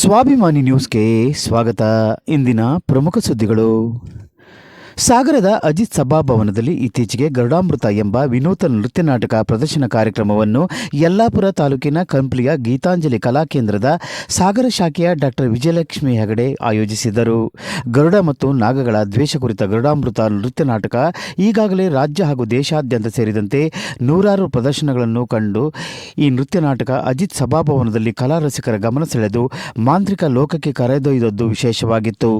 ಸ್ವಾಭಿಮಾನಿ ನ್ಯೂಸ್ಗೆ ಸ್ವಾಗತ. ಇಂದಿನ ಪ್ರಮುಖ ಸುದ್ದಿಗಳು. ಸಾಗರದ ಅಜಿತ್ ಸಭಾಭವನದಲ್ಲಿ ಇತ್ತೀಚೆಗೆ ಗರುಡಾಮೃತ ಎಂಬ ವಿನೂತನ ನೃತ್ಯ ನಾಟಕ ಪ್ರದರ್ಶನ ಕಾರ್ಯಕ್ರಮವನ್ನು ಯಲ್ಲಾಪುರ ತಾಲೂಕಿನ ಕಂಪ್ಲಿಯ ಗೀತಾಂಜಲಿ ಕಲಾಕೇಂದ್ರದ ಸಾಗರ ಶಾಖೆಯ ಡಾಕ್ಟರ್ ವಿಜಯಲಕ್ಷ್ಮಿ ಹೆಗಡೆ ಆಯೋಜಿಸಿದರು ಗರುಡ ಮತ್ತು ನಾಗಗಳ ದ್ವೇಷ ಕುರಿತ ಗರುಡಾಮೃತ ನೃತ್ಯ ನಾಟಕ ಈಗಾಗಲೇ ರಾಜ್ಯ ಹಾಗೂ ದೇಶಾದ್ಯಂತ ಸೇರಿದಂತೆ ನೂರಾರು ಪ್ರದರ್ಶನಗಳನ್ನು ಕಂಡು ಈ ನೃತ್ಯ ನಾಟಕ ಅಜಿತ್ ಸಭಾಭವನದಲ್ಲಿ ಕಲಾ ರಸಿಕರ ಗಮನ ಸೆಳೆದು ಮಾಂತ್ರಿಕ ಲೋಕಕ್ಕೆ ಕರೆದೊಯ್ದದ್ದು ವಿಶೇಷವಾಗಿತ್ತು.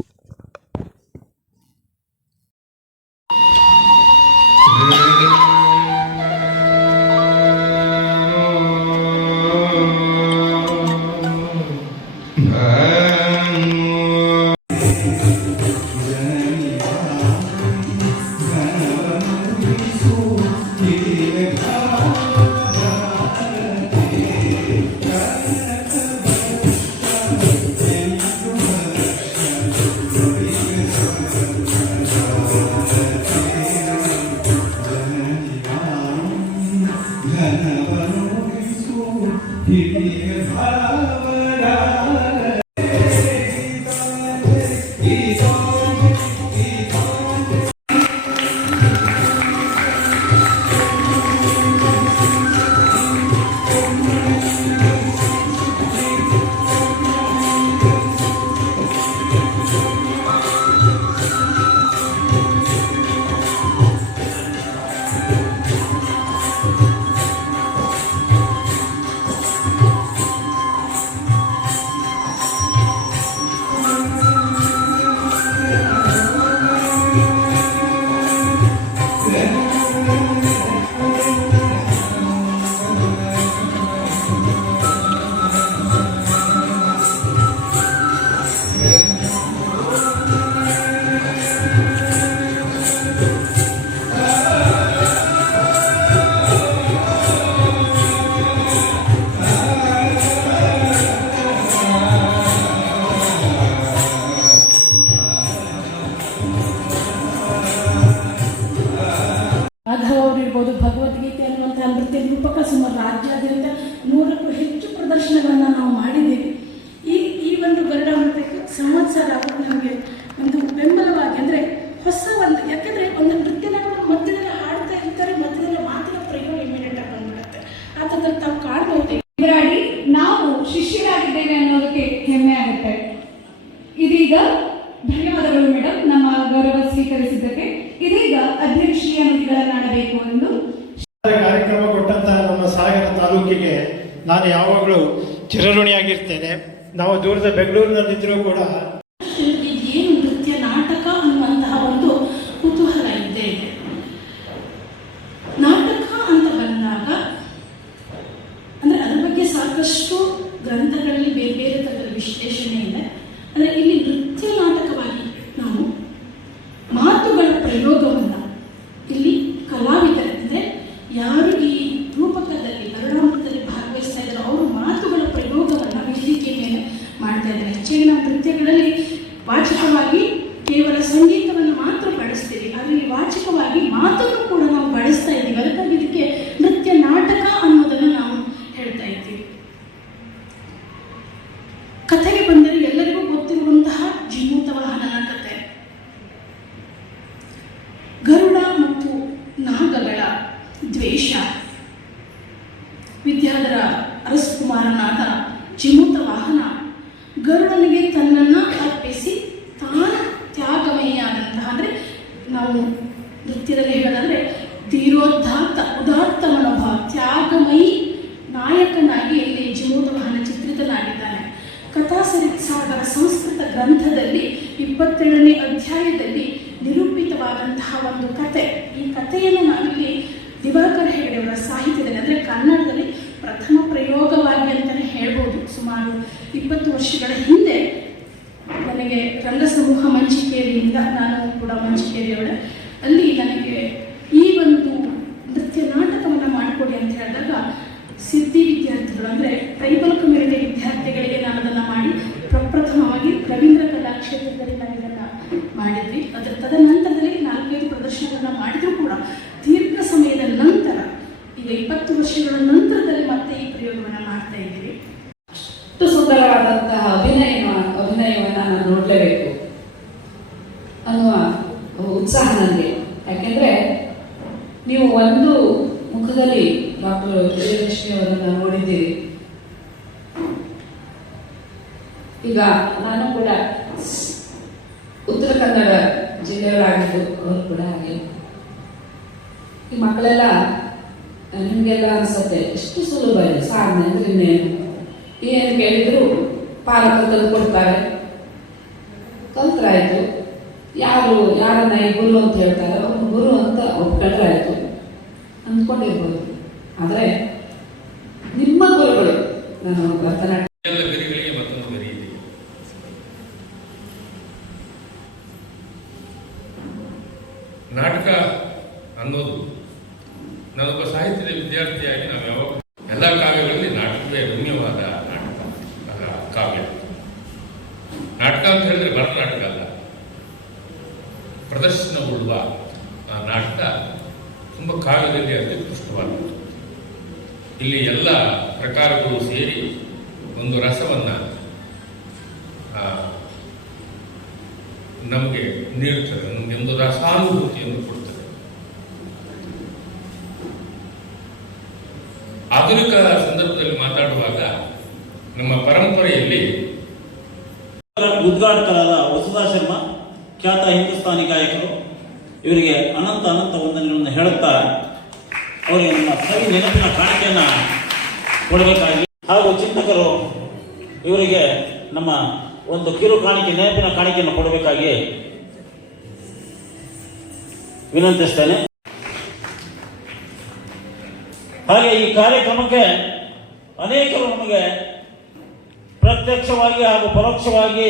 أنا في بإفعال ಇದೀಗ ಧನ್ಯವಾದಗಳು ಮೇಡಮ್ ನಮ್ಮ ಗೌರವ ಸ್ವೀಕರಿಸಿದ್ದಕ್ಕೆ. ಇದೀಗ ಅಧ್ಯಕ್ಷೀಯ ನುಡಿಗಳನ್ನಾಡಬೇಕು ಎಂದು. ಕಾರ್ಯಕ್ರಮ ಕೊಟ್ಟಂತಹ ನಮ್ಮ ಸಾಗರ ತಾಲೂಕಿಗೆ ನಾನು ಯಾವಾಗಲೂ ಚಿರಋಣಿಯಾಗಿರ್ತೇನೆ. ನಾವು ದೂರದ ಬೆಂಗಳೂರಿನಲ್ಲಿದ್ದರೂ ಕೂಡ ಏನು ನೃತ್ಯ ನಾಟಕ ಅನ್ನುವಂತಹ ಒಂದು ಕುತೂಹಲ ಇದ್ದೇ ಇದೆ ನಾಟಕ ಅಂತ ಬಂದಾಗ ಅಂದ್ರೆ ಅದ್ರ ಬಗ್ಗೆ ಸಾಕಷ್ಟು ಗ್ರಂಥಗಳಲ್ಲಿ ಬೇರೆ ಬೇರೆ ಥರದ ವಿಶ್ಲೇಷಣೆ ಇದೆ ಅಂದ್ರೆ ಇಲ್ಲಿ ನೃತ್ಯ ನಾಟಕವಾಗಿ ನಾವು ಮಾತುಗಳ ಪ್ರಯೋಗವನ್ನ ಇಲ್ಲಿ ಕಲಾವಿದರು ಅಂದ್ರೆ ಯಾರು ಈ ರೂಪಕದಲ್ಲಿ ಗರುಡಾಮೃತದಲ್ಲಿ ಭಾಗವಹಿಸ್ತಾ ಇದ್ದಾರೋ ಅವರು ಮಾತುಗಳ ಪ್ರಯೋಗವನ್ನ ವೇದಿಕೆ ಮೇಲೆ ಮಾಡ್ತಾ ಇದ್ದಾರೆ ಹೆಚ್ಚಿನ ನಮ್ಮ ನೃತ್ಯಗಳಲ್ಲಿ ವಾಚಿಕವಾಗಿ ಕೇವಲ ಸಂಗೀತವನ್ನು ಮಾತ್ರ ಬಳಸ್ತೀವಿ ಆದರೆ ಇಲ್ಲಿ ವಾಚಿಕವಾಗಿ ಮಾತನ್ನು ಕೂಡ ನಾವು ಬಳಸ್ತಾ ಇದ್ದೀವಿ ಅದಕ್ಕಾಗಿ ಇದಕ್ಕೆ ನೃತ್ಯ ನಾಟಕ ಅನ್ನೋದನ್ನು ನಾವು ಹೇಳ್ತಾ ಇದ್ದೀವಿ ಕಥೆಗೆ ಬಂದರೆ ಎಲ್ಲರಿಗೂ ಗೊತ್ತಿರುವಂತಹ ಜಿಮೂತ ವಾಹನನ ಕಥೆ ಗರುಡ ಮತ್ತು ನಾಗಗಳ ದ್ವೇಷ. ವಿದ್ಯಾಧರ ಅರಸಕುಮಾರನಾದ ಜೀಮೂತ ವಾಹನ ಗರುಡನಿಗೆ ತನ್ನನ್ನು ಅರ್ಪಿಸಿ ತಾನು ತ್ಯಾಗಮಯಿಯಾದಂತಹ ಅಂದರೆ ನಾವು ನೃತ್ಯದಲ್ಲಿ ಹೇಳೋದಂದ್ರೆ ಧೀರೋದ್ಧಾತ್ತ, ಉದಾತ್ತ ಮನೋಭಾವ, ತ್ಯಾಗಮಯಿ ನಾಯಕನಾಗಿ ಇಲ್ಲಿ ಜಿಮೂತ ವಾಹನ ಚಿತ್ರಿತನಾಗಿದ್ದಾನೆ. ಕಥಾಸರಿತ್ ಸಾಗರ ಸಂಸ್ಕೃತ ಗ್ರಂಥದಲ್ಲಿ ಇಪ್ಪತ್ತೇಳನೇ ಅಧ್ಯಾಯದಲ್ಲಿ ನಿರೂಪಿತವಾದಂತಹ ಒಂದು ಕತೆ. ಈ ಕಥೆಯನ್ನು ಹೆಗಡೆಯವರ ಸಾಹಿತ್ಯದಲ್ಲಿ, ಅಂದರೆ ಕನ್ನಡದಲ್ಲಿ ಪ್ರಥಮ ಪ್ರಯೋಗವಾಗಿ ಅಂತಲೇ ಹೇಳ್ಬೋದು. ಸುಮಾರು ಇಪ್ಪತ್ತು ವರ್ಷಗಳ ಹಿಂದೆ ನನಗೆ ರಂಗ ಸಮೂಹ ಮಂಚಿಕೇರಿಯಿಂದ, ನಾನು ಕೂಡ ಮಂಚಿಕೇರಿಯವಳೆ, ಅಲ್ಲಿ ನನಗೆ ಈ ಒಂದು ನೃತ್ಯ ನಾಟಕವನ್ನು ಮಾಡಿಕೊಡಿ ಅಂತ ಹೇಳಿದಾಗ ಸಿದ್ಧಿ ವಿದ್ಯಾರ್ಥಿಗಳು, ಅಂದರೆ ಟ್ರೈಬಲ್ ಕಮ್ಯುನಿಟಿ ವಿದ್ಯಾರ್ಥಿಗಳಿಗೆ ನಾನು ಅದನ್ನು ಮಾಡಿ ಪ್ರಪ್ರಥಮವಾಗಿ ರವೀಂದ್ರ ಕಲಾಕ್ಷೇತ್ರದಲ್ಲಿ ನಾನು ಇದನ್ನು ಮಾಡಿದ್ವಿ. ಅದರ ತದನಂತರದಲ್ಲಿ ನಾಲ್ಕೈದು ಪ್ರದರ್ಶನಗಳನ್ನು ಮಾಡಿದರೂ ಕೂಡ. ಹತ್ತು ನಂತರದಲ್ಲಿ ಮತ್ತೆ ಈ ಪ್ರಯೋಗವನ್ನು ಮಾಡ್ತಾ ಇದ್ದೀವಿ ಅಷ್ಟು ಸುಂದರವಾದಂತಹ ಅಭಿನಯ ಅಭಿನಯವನ್ನ ನಾನು ನೋಡಲೇಬೇಕು ಅನ್ನುವ ಉತ್ಸಾಹ ನನಗೆ ಯಾಕೆಂದ್ರೆ ನೀವು ಒಂದು ಮುಖದಲ್ಲಿ ಡಾಕ್ಟರ್ ವಿಜಯಲಕ್ಷ್ಮಿ ಅವರನ್ನು ನೋಡಿದ್ದೀರಿ. ಈಗ ನಾನು ಕೂಡ ಉತ್ತರ ಕನ್ನಡ ಜಿಲ್ಲೆಯವರಾಗಿದ್ದು, ಅವರು ಕೂಡ ಹಾಗೆ. ಈ ಮಕ್ಕಳೆಲ್ಲ ನಿಮಗೆಲ್ಲ ಅನ್ಸತ್ತೆ. ಎಷ್ಟು ಸುಲಭ ಇದೆ? ಸಾಧನೆ ಅಂದ್ರೆ ಇನ್ನೇನು? ಏನು ಕೇಳಿದ್ರು ಪಾಲಕರು ತಂದು ಕೊಡ್ತಾರೆ. ಕಲ್ತ್ರಾಯ್ತು ಯಾರು, ಯಾರನ್ನ ಈ ಗುರು ಅಂತ ಹೇಳ್ತಾರೆ ಅವ್ರು ಗುರು ಅಂತ ಒಪ್ಕೊಂಡ್ರಾಯ್ತು ಅಂದ್ಕೊಂಡಿರ್ಬೋದು. ಆದರೆ ನಿಮ್ಮ ಗುರುಗಳು, ನಾನು ಭರತನಾಟ್ಯ ನಾಟಕ ಅನ್ನೋದು ನಾನೊಬ್ಬ ಸಾಹಿತ್ಯದ ವಿದ್ಯಾರ್ಥಿಯಾಗಿ ನಾವು ಯಾವಾಗ ಎಲ್ಲ ಕಾವ್ಯಗಳಲ್ಲಿ ನಾಟಕವೇ ರಮ್ಯವಾದ ನಾಟಕ ಕಾವ್ಯ. ನಾಟಕ ಅಂತ ಹೇಳಿದ್ರೆ ಬರ ನಾಟಕ ಅಲ್ಲ ಪ್ರದರ್ಶನಗೊಳ್ಳುವ ನಾಟಕ ತುಂಬ ಕಾವ್ಯದಲ್ಲಿ ಅತ್ಯುತ್ಕೃಷ್ಟವಾದದ್ದು. ಇಲ್ಲಿ ಎಲ್ಲ ಪ್ರಕಾರಗಳು ಸೇರಿ ಒಂದು ರಸವನ್ನ ನಮಗೆ ನೀಡುತ್ತದೆ. ನಮಗೆ ಒಂದು ರಸಾನುಭೂತಿಯನ್ನು ಕೊಡ್ತದೆ. ನಮ್ಮ ಪರಂಪರೆಯಲ್ಲಿ ಉದ್ಘಾಟಕರಾದ ವಸುಧಾ ಶರ್ಮಾ, ಖ್ಯಾತ ಹಿಂದೂಸ್ತಾನಿ ಗಾಯಕರು, ಇವರಿಗೆ ಅನಂತ ಅನಂತ ವಂದನೆಗಳನ್ನು ಹೇಳುತ್ತಾ ಅವರಿಗೆ ನಮ್ಮ ಸರಿ ನೆನಪಿನ ಕಾಣಿಕೆಯನ್ನು ಕೊಡಬೇಕಾಗಿ. ಹಾಗೂ ಚಿಂತಕರು, ಇವರಿಗೆ ನಮ್ಮ ಒಂದು ಕಿರು ಕಾಣಿಕೆ, ನೆನಪಿನ ಕಾಣಿಕೆಯನ್ನು ಕೊಡಬೇಕಾಗಿ ವಿನಂತಿಸ್ತೇನೆ. ಹಾಗೆ ಈ ಕಾರ್ಯಕ್ರಮಕ್ಕೆ ಅನೇಕರು ನಮಗೆ ಪ್ರತ್ಯಕ್ಷವಾಗಿ ಹಾಗೂ ಪರೋಕ್ಷವಾಗಿ